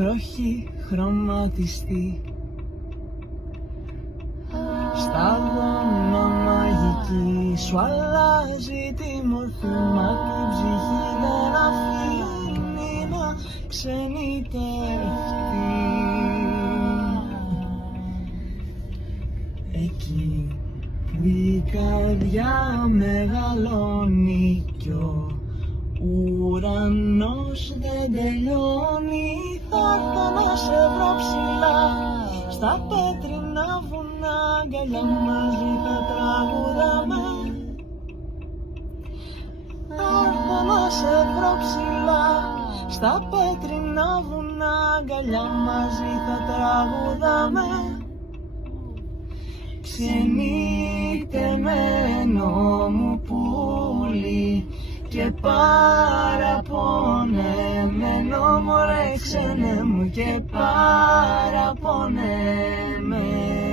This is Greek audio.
βροχή χρωματιστή. Σταγόνα μαγική σου αλλάζει τη μορφή, μα την ψυχή δεν αφήνει να ξενιτεύει. Εκεί που η καρδιά μεγαλώνει κι ο ουρανός δεν τελειώνει, θα έρθω να σε βρω ψηλά στα πέτρινα βουνά, αγκαλιά μαζί θα τραγουδάμε. Θα έρθω να σε βρω ψηλά στα πέτρινα βουνά, αγκαλιά μαζί θα τραγουδάμε. Ξενιτεμένο μου πουλί και παραπονεμένο, μωρέ ξένε μου και παραπονεμένο.